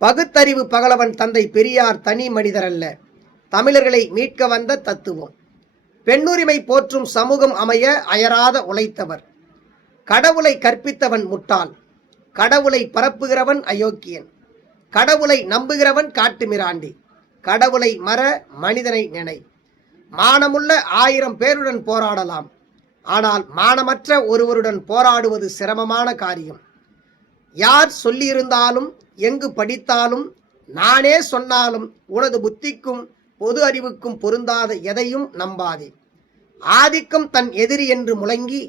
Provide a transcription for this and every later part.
பகுத்தறிவு பகலவன் தந்தை பெரியார் தனி மனிதர் அல்ல, தமிழர்களை மீட்க வந்த தத்துவம். பெண்ணுரிமை போற்றும் சமூகம் அமைய அயராத உழைத்தவர். கடவுளை கற்பித்தவன் முட்டாள், கடவுளை பரப்புகிறவன் அயோக்கியன், கடவுளை நம்புகிறவன் காட்டுமிராண்டி, கடவுளை மற மனிதனை நினை. மானமுள்ள 1000 பேருடன் போராடலாம், ஆனால் மானமற்ற ஒருவருடன் போராடுவது சிரமமான காரியம். யார் சொல்லியிருந்தாலும் எங்கு படித்தாலும் நானே சொன்னாலும் உனது புத்திக்கும் பொது அறிவுக்கும் பொருந்தாத எதையும் நம்பாதே. ஆதிக்கம் தன் எதிரி என்று முழங்கி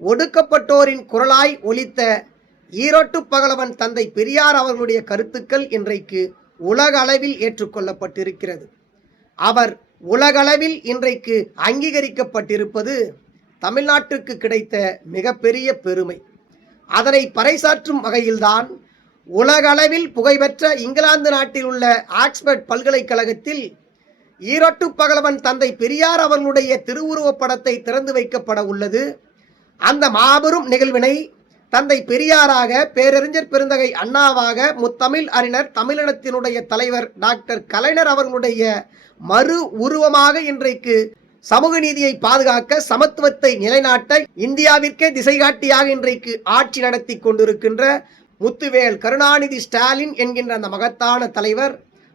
ஒடுக்கப்பட்டோரின் குரலாய் ஒலித்த ஈரோட்டு பகலவன் தந்தை பெரியார் அவர்களுடைய கருத்துக்கள் இன்றைக்கு உலக அளவில் ஏற்றுக்கொள்ளப்பட்டிருக்கிறது. அவர் உலகளவில் இன்றைக்கு அங்கீகரிக்கப்பட்டிருப்பது தமிழ்நாட்டுக்கு கிடைத்த மிகப்பெரிய பெருமை. அதனை பறைசாற்றும் வகையில்தான் உலகளவில் புகழ்பெற்ற இங்கிலாந்து நாட்டில் உள்ள ஆக்ஸ்போர்ட் பல்கலைக்கழகத்தில் ஈரோட்டு பகலவன் தந்தை பெரியார் அவர்களுடைய திருவுருவப் படத்தை திறந்து வைக்கப்பட உள்ளது. அந்த மாபெரும் நிகழ்வினை தந்தை பெரியாராக, பேரறிஞர் பெருந்தகை அண்ணாவாக, முத்தமிழ் அறிஞர், தமிழினத்தினுடைய தலைவர் டாக்டர் கலைஞர் அவர்களுடைய மறு உருவமாக இன்றைக்கு சமூக நீதியை பாதுகாக்க, சமத்துவத்தை நிலைநாட்ட, இந்தியாவிற்கே திசைகாட்டியாக இன்றைக்கு ஆட்சி நடத்தி கொண்டிருக்கின்ற முத்துவேல் கருணாநிதி ஸ்டாலின் என்கின்ற அந்த மகத்தான தலைவர்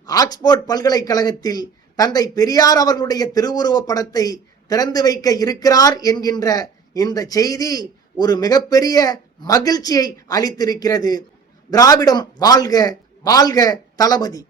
ஆக்ஸ்போர்ட் பல்கலைக்கழகத்தில் தந்தை பெரியார் அவர்களுடைய திருவுருவப் படத்தை திறந்து வைக்க இருக்கிறார் என்கின்ற இந்த செய்தி ஒரு மிகப்பெரிய மகிழ்ச்சியை அளித்திருக்கிறது. திராவிடம் வாழ்க, வாழ்க தளபதி.